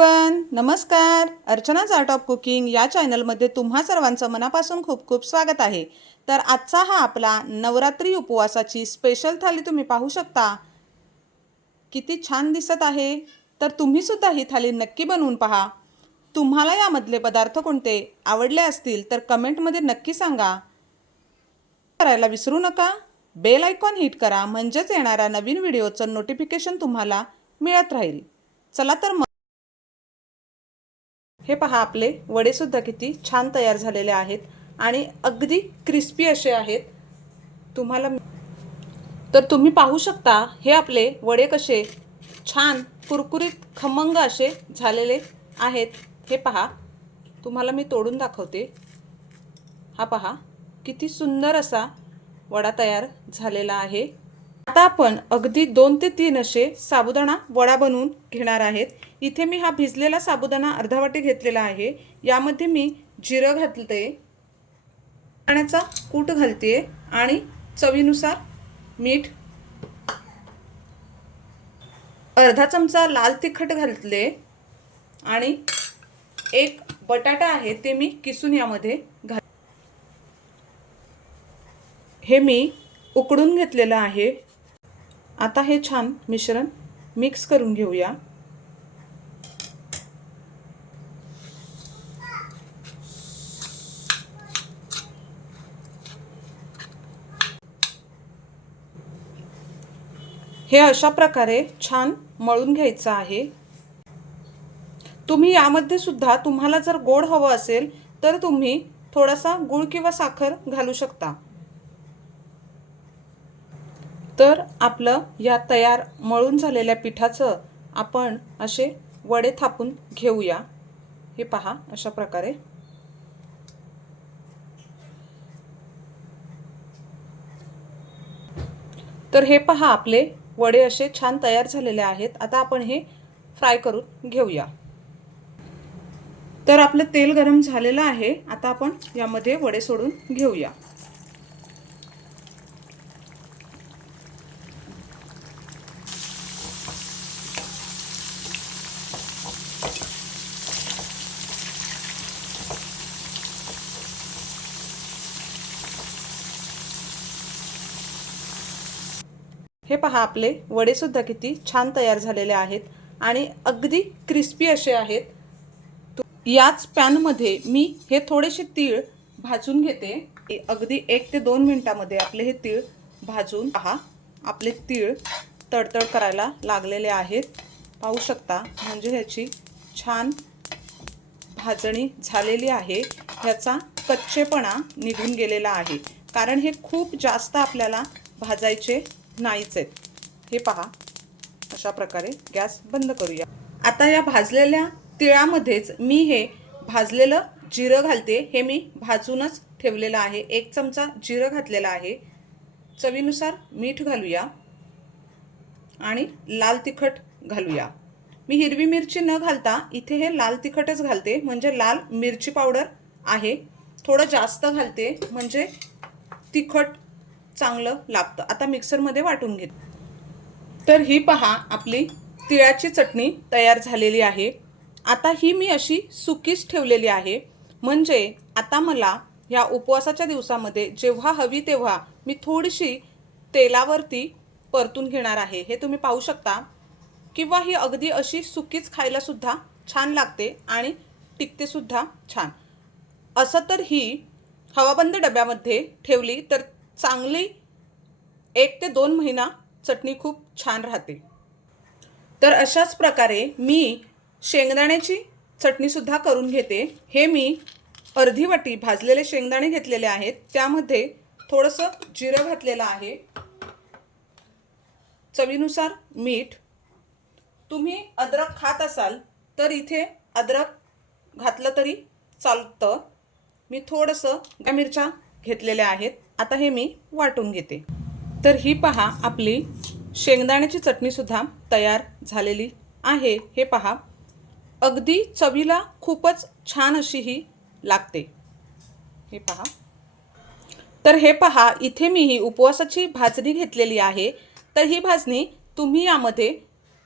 Everyone नमस्कार. अर्चनाज art of cooking या चॅनलमध्ये तुम्हा सर्वांचं मनापासून खूप खूप स्वागत आहे. तर आजचा हा आपला नवरात्री उपवासाची स्पेशल थाली तुम्ही पाहू शकता. किती छान दिसत आहे. तर तुम्हीसुद्धा ही थाली नक्की बनवून पहा. तुम्हाला यामधले पदार्थ कोणते आवडले असतील तर कमेंटमध्ये नक्की सांगा. करायला विसरू नका. बेल आयकॉन हिट करा. म्हणजेच येणाऱ्या नवीन व्हिडिओचं नोटिफिकेशन तुम्हाला मिळत राहील. चला तर मग हे पहा आपले वडेसुद्धा किती छान तयार झालेले आहेत आणि अगदी क्रिस्पी असे आहेत. तुम्हाला तर तुम्ही पाहू शकता हे आपले वडे कसे छान कुरकुरीत खमंग असे झालेले आहेत. हे पहा तुम्हाला मी तोडून दाखवते. हा पहा किती सुंदर असा वडा तयार झालेला आहे. आता आपण अगदी दोन ते तीन असे साबुदाणा वडा बनवून घेणार आहेत. इथे मी हा भिजलेला साबुदाणा अर्धा वाटी घेतलेला आहे. यामध्ये मी जिरं घालते पाण्याचा कूट घालते आणि चवीनुसार मीठ अर्धा चमचा लाल तिखट घालते आणि एक बटाटा आहे ते मी किसून यामध्ये घाल हे मी उकडून घेतलेलं आहे. आता हे छान मिश्रण मिक्स करून घेऊया. हे अशा प्रकारे छान मळून घ्यायचं आहे. तुम्ही यामध्ये सुद्धा तुम्हाला जर गोड हवं असेल तर तुम्ही थोडासा गूळ किंवा साखर घालू शकता. तर आपलं या तयार मळून झालेल्या पिठाचं आपण असे वडे थापून घेऊया. हे पहा अशा प्रकारे. तर हे पहा आपले वडे असे छान तयार झालेले आहेत. आता आपण हे फ्राय करून घेऊया. तर आपलं तेल गरम झालेलं आहे. आता आपण यामध्ये वडे सोडून घेऊया. हे पहा आपले वडेसुद्धा किती छान तयार झालेले आहेत आणि अगदी क्रिस्पी असे आहेत. याच पॅनमध्ये मी हे थोडेसे तीळ भाजून घेते. ए- अगदी एक ते दोन मिनटामध्ये आपले हे तीळ भाजून पहा. आपले तीळ तडतड करायला लागलेले आहेत. पाहू शकता म्हणजे ह्याची छान भाजणी झालेली आहे. ह्याचा कच्चेपणा निघून गेलेला आहे. कारण हे खूप जास्त आपल्याला भाजायचे नाहीच आहेत. हे पहा. अशा प्रकारे गॅस बंद करूया. आता या भाजलेल्या तिळामध्येच मी हे भाजलेलं जिरं घालते. हे मी भाजूनच ठेवलेलं आहे. एक चमचा जिरं घातलेलं आहे. चवीनुसार मीठ घालूया आणि लाल तिखट घालूया. मी हिरवी मिरची न घालता इथे हे लाल तिखटच घालते. म्हणजे लाल मिरची पावडर आहे. थोडं जास्त घालते. म्हणजे तिखट चांगलं लागतं आता मिक्सरमध्ये वाटून घेत. तर ही पहा आपली तिळाची चटणी तयार झालेली आहे. आता ही मी अशी सुकीच ठेवलेली आहे. म्हणजे आता मला ह्या उपवासाच्या दिवसामध्ये जेव्हा हवी तेव्हा मी थोडीशी तेलावरती परतून घेणार आहे. हे तुम्ही पाहू शकता. किंवा ही अगदी अशी सुकीच खायलासुद्धा छान लागते आणि टिकतेसुद्धा छान. असं तर ही हवाबंद डब्यामध्ये ठेवली तर चांगली एक ते दोन महिना चटणी खूप छान राहते. तर अशाच प्रकारे मी शेंगदाण्याची चटणीसुद्धा करून घेते. हे मी अर्धी वाटी भाजलेले शेंगदाणे घेतलेले आहेत. त्यामध्ये थोडंसं जिरं घातलेलं आहे. चवीनुसार मीठ. तुम्ही अद्रक खात असाल तर इथे अद्रक घातलं तरी चालतं. मी थोडंसं या मिरच्या घेतलेल्या आहेत. आता हे मी वाटून घेते. तर ही पहा आपली शेंगदाण्याची चटणीसुद्धा तयार झालेली आहे. हे पहा. अगदी चवीला खूपच छान अशी ही लागते. हे पहा. तर हे पहा इथे मी ही उपवासाची भाजणी घेतलेली आहे. तर ही भाजणी तुम्ही यामध्ये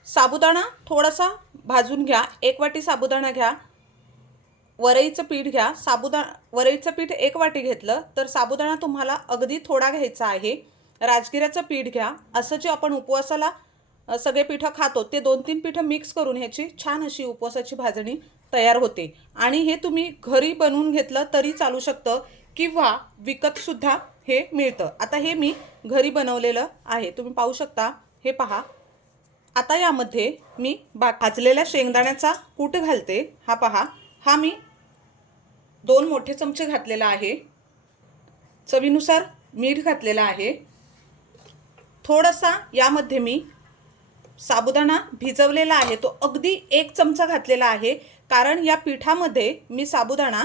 साबुदाणा थोडासा भाजून घ्या. एक वाटी साबुदाणा घ्या. वरईचं पीठ घ्या. साबुदा वरईचं पीठ एक वाटी घेतलं तर साबुदाणा तुम्हाला अगदी थोडा घ्यायचा आहे. राजगिऱ्याचं पीठ घ्या. असं जे आपण उपवासाला सगळे पिठं खातो ते दोन तीन पिठं मिक्स करून ह्याची छान अशी उपवासाची भाजणी तयार होते. आणि हे तुम्ही घरी बनवून घेतलं तरी चालू शकतं किंवा विकतसुद्धा हे मिळतं. आता हे मी घरी बनवलेलं आहे. तुम्ही पाहू शकता. हे पहा. आता यामध्ये मी बा भाजलेल्या शेंगदाण्याचा कूट घालते. हा पहा. हा मी दोन मोठे चमचे घातलेला आहे. चवीनुसार मीठ घातलेला आहे. थोडासा यामध्ये मी साबुदाणा भिजवलेला आहे. तो अगदी एक चमचा घातलेला आहे. कारण या पिठामध्ये मी साबुदाणा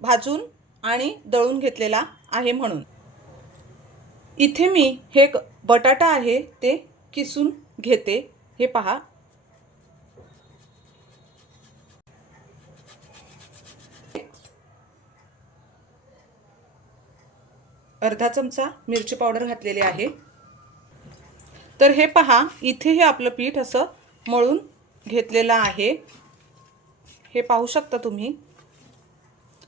भाजून आणि दळून घेतलेला आहे म्हणून. इथे मी हे एक बटाटा आहे ते किसून घेते. हे पहा. अर्धा चमचा मिरची पावडर घातलेली आहे. तर हे पहा इथे हे आपलं पीठ असं मळून घेतलेलं आहे. हे पाहू शकता तुम्ही.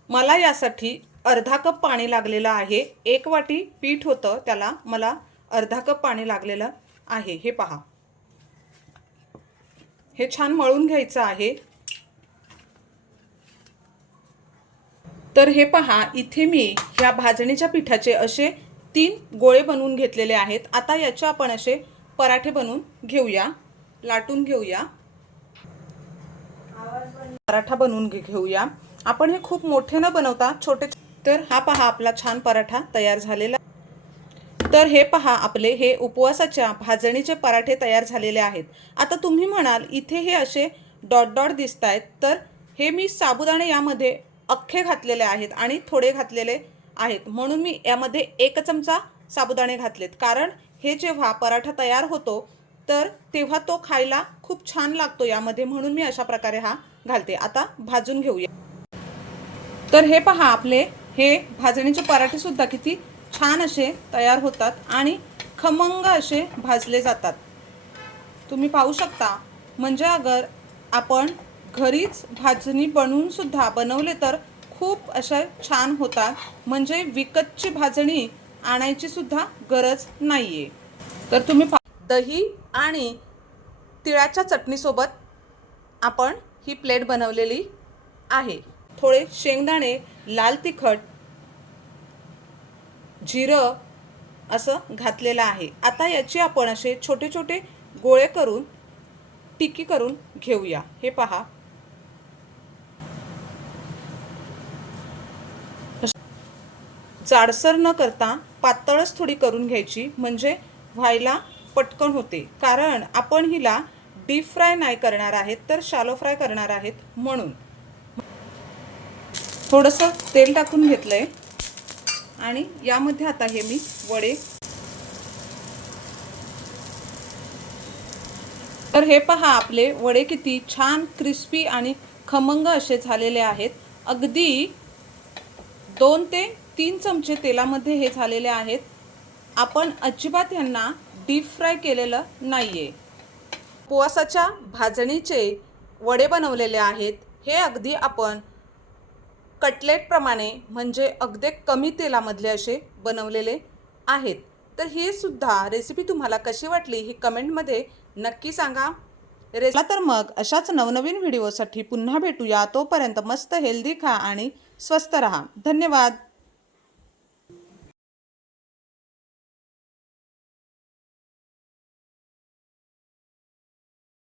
मला यासाठी अर्धा कप पाणी लागलेलं आहे. एक वाटी पीठ होतं त्याला. मला अर्धा कप पाणी लागलेलं आहे. हे पहा. हे छान मळून घ्यायचं आहे. तर हे पहा इथे मी ह्या भाजणीच्या पिठाचे असे तीन गोळे बनवून घेतलेले आहेत. आता याचे आपण असे पराठे बनवून घेऊया लाटून घेऊया. पराठा बनवून घे- घेऊया. आपण हे खूप मोठे न बनवता छोटे तर हा पहा आपला छान पराठा तयार झालेला. तर हे पहा आपले हे उपवासाच्या भाजणीचे पराठे तयार झालेले आहेत. आता तुम्ही म्हणाल इथे हे असे डॉट डॉट दिसत आहेत तर हे मी साबुदाणे यामध्ये अख्खे घातलेले आहेत आणि थोडे घातलेले आहेत. म्हणून मी यामध्ये एक चमचा साबुदाणे घातलेत. कारण हे जेव्हा पराठा तयार होतो तर तेव्हा तो खायला खूप छान लागतो यामध्ये. म्हणून मी अशा प्रकारे हा घालते. आता भाजून घेऊया. तर हे पहा आपले. हे भाजणीचे पराठेसुद्धा किती छान असे तयार होतात आणि खमंग असे भाजले जातात. तुम्ही पाहू शकता. म्हणजे अगर आपण घरीच भाजणी बनवून सुद्धा बनवले तर खूप अशा छान होतात. म्हणजे विकतची भाजणी आणायची सुद्धा गरज नाही आहे तर तुम्ही दही आणि तिळाच्या चटणीसोबत आपण ही प्लेट बनवलेली आहे. थोडे शेंगदाणे लाल तिखट जिरं असं घातलेलं आहे. आता याचे आपण असे छोटे छोटे गोळे करून टिकी करून घेऊया. हे पहा. जाडसर न करता पातळच थोडी करून घ्यायची म्हणजे व्हायला पटकन होते. कारण आपण हिला डीप फ्राय नाही करणार आहेत तर शालो फ्राय करणार आहेत म्हणून. थोडंसं तेल टाकून घेतलंय. आणि यामध्ये आता हे मी वडे. तर हे पहा आपले वडे किती छान क्रिस्पी आणि खमंग असे झालेले आहेत. अगदी दोन ते तीन चमचे तेलामध्ये हे झालेले आहेत. आपण अजिबात यांना डीप फ्राय केलेलं नाही आहे उपवासाच्या भाजणीचे वडे बनवलेले आहेत. हे अगदी आपण कटलेटप्रमाणे म्हणजे अगदी कमी तेलामधले असे बनवलेले आहेत. तर हे सुद्धा रेसिपी तुम्हाला कशी वाटली ही कमेंटमध्ये नक्की सांगा. रे तर मग अशाच नवनवीन व्हिडिओसाठी पुन्हा भेटूया. तोपर्यंत मस्त हेल्दी खा आणि स्वस्त रहा. धन्यवाद.